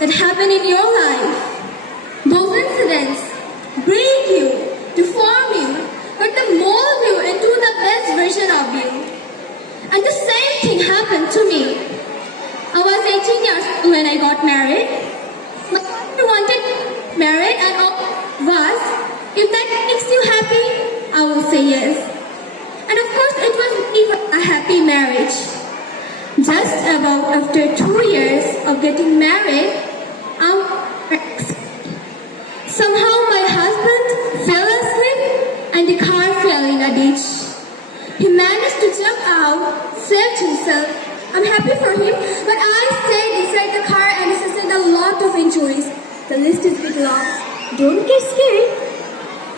that happen in your life. Those incidents break you, deform you, but they mold you into the best version of you. And the same thing happened to me. I was 18 years old when I got married. My father wanted married and all was, if that makes you happy, I will say yes. And of course it was a happy marriage. Just about after 2 years of getting married, somehow my husband fell asleep and the car fell in a ditch. He managed to jump out, saved himself. I'm happy for him, but I stayed inside the car and sustained a lot of injuries. The list is big long. Don't get scared.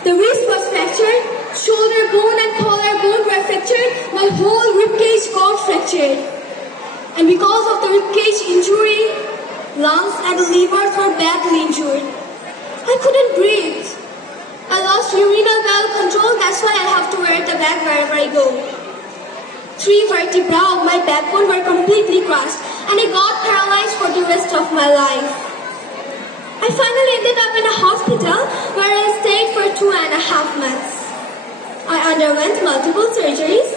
The wrist was fractured, shoulder bone and collarbone were fractured, my whole ribcage got fractured. And because of the ribcage injury, lungs and livers were badly injured. I couldn't breathe. I lost urinary valve control, that's why I have to wear the bag wherever I go. 3 vertebrae of my backbone were completely crushed, and I got paralyzed for the rest of my life. I finally ended up in a hospital where I stayed for 2.5 months. I underwent multiple surgeries.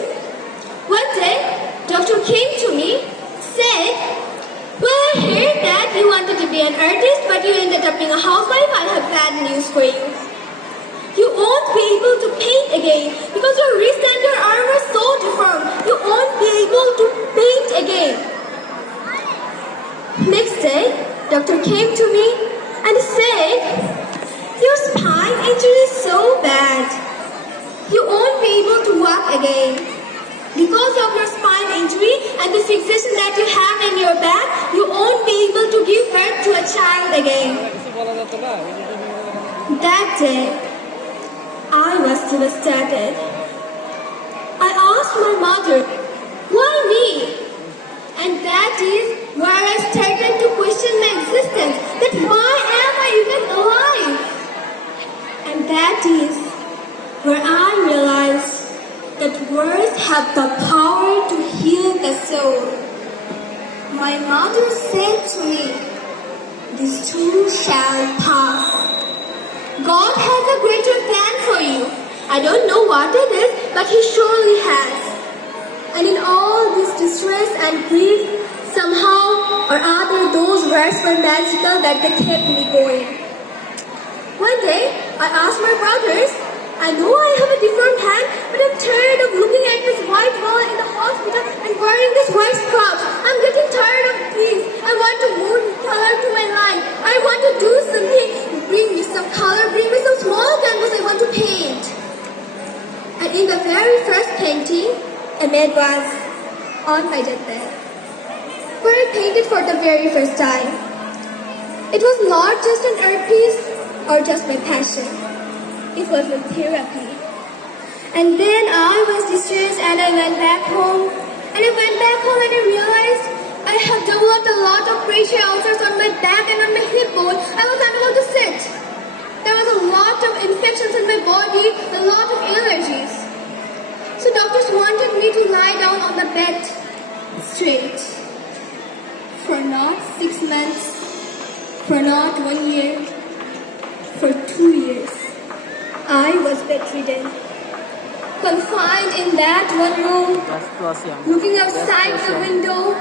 One day, doctor came to me, said, "Well, I heard that you wanted to be an artist, but you ended up being a housewife. I have bad news for you. You won't be able to paint again because your wrist and your arm are so deformed. You won't be able to paint again." Next day, doctor came to me and said, "Your spine injury is so bad. You won't be able to walk again. Because of your spine injury and the fixation that you have in your back, you won't be able to give birth to a child again." That day, I was devastated. I asked my mother, "Why me?" And that is where I started to question my existence, that why am I even alive? And that is where I realized that words have the power to heal the soul. My mother said to me, "This too shall pass. God has a greater plan for you. I don't know what it is, but He surely has." And in all this distress and grief, somehow or other those words were magical that they kept me going. One day, I asked my brothers, "I know I have a deformed hand, but I'm tired of looking at this white wall in the hospital and wearing this white scrubs. I'm getting tired of these. I want to move color to my life. I want to do something. Bring me some color, bring me some small canvas. I want to paint." And in the very first painting I made was on my deathbed, where I painted for the very first time. It was not just an art piece or just my passion. It was a therapy. And then I was distressed and I went back home. And I went back home and I realized I have developed a lot of pressure ulcers on my back and on my hip bone. I was unable to sit. There was a lot of infections in my body, a lot of allergies. So doctors wanted me to lie down on the bed straight. For not 6 months, for not 1 year, for 2 years. I was bedridden, confined in that one room, looking outside the window,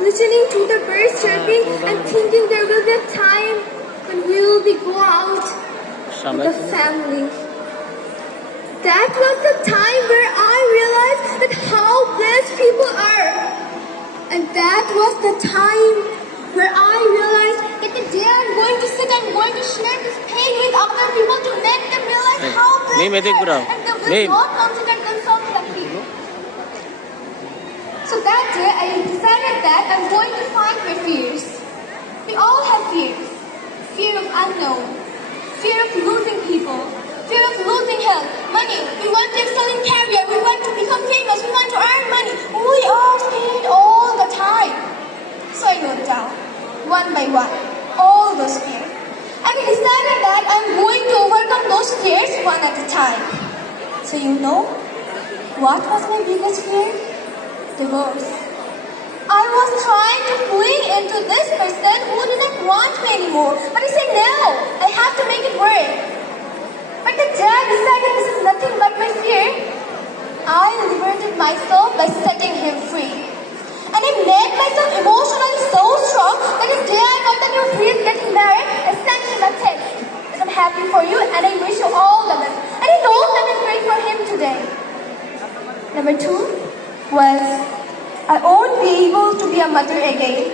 listening to the birds chirping and thinking there will be a time when we will be go out with the family. That was the time where I realized that how blessed people are. And that was the time where I realized that the day I'm going to sit, I'm going to share this pain with other people to make them realize how blessed they are, and they will not come sit and consult the people. So that day I decided that I'm going to fight my fears. We all have fears. Fear of unknown, fear of losing people, fear of losing health, money. We want to excel in career, we want to become famous, we want to earn money. We are scared all the time. So I wrote down, one by one, all those fears. And I decided that I'm going to overcome those fears one at a time. So you know, what was my biggest fear? Divorce. I was trying to flee into this person who didn't want me anymore. But I said, no, I have to make it work. But the dad decided this is nothing but my fear. I liberated myself by setting him free. And I made myself emotionally so strong that the day I got that your free is getting married, I sent him a text. I'm happy for you and I wish you all the best. And I know that I'm great for him today. Number 2 was, I won't be able to be a mother again.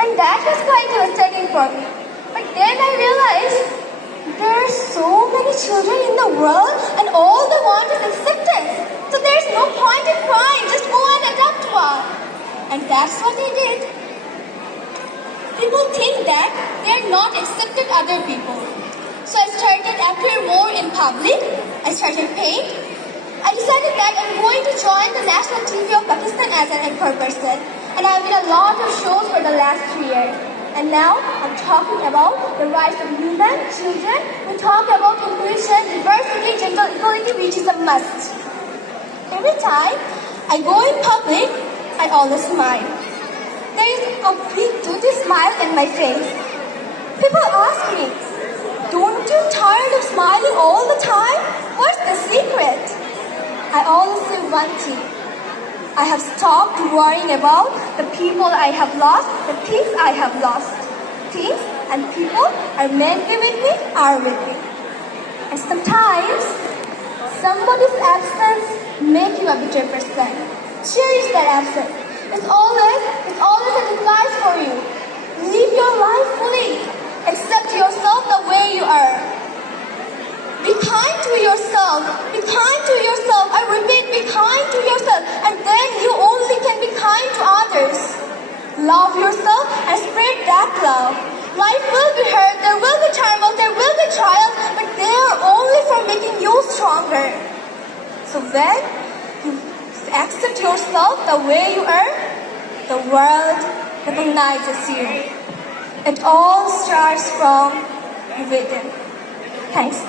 And that was quite devastating for me. But then I realized there are so many children in the world and all they want is acceptance. So there's no point in crying, just go and adopt one. And that's what I did. People think that they are not accepted other people. So I started appear more in public. I started paint. I decided that I'm going to join the national TV of Pakistan as an anchor person. And I've been a lot of shows for the last 3 years. And now I'm talking about the rights of women, children. We talk about inclusion, diversity, gender equality, which is a must. Every time I go in public, I always smile. There is a big dirty smile in my face. People ask me, don't you tired of smiling all the time? What's the secret? I always say one thing. I have stopped worrying about the people I have lost, the things I have lost. Things and people are meant to be with me, are with me. And sometimes, somebody's absence makes you a better person. Cherish that absence. It's always a disguise for you. Live your life fully. Accept yourself the way you are. Be kind to yourself. Be kind to yourself. I repeat, be kind to yourself. And then you only can be kind to others. Love yourself and spread that love. Life will be hard. There will be turmoil. There will be trials. But they are only for making you stronger. So when you accept yourself the way you are, the world recognizes you. It all starts from within. Thanks.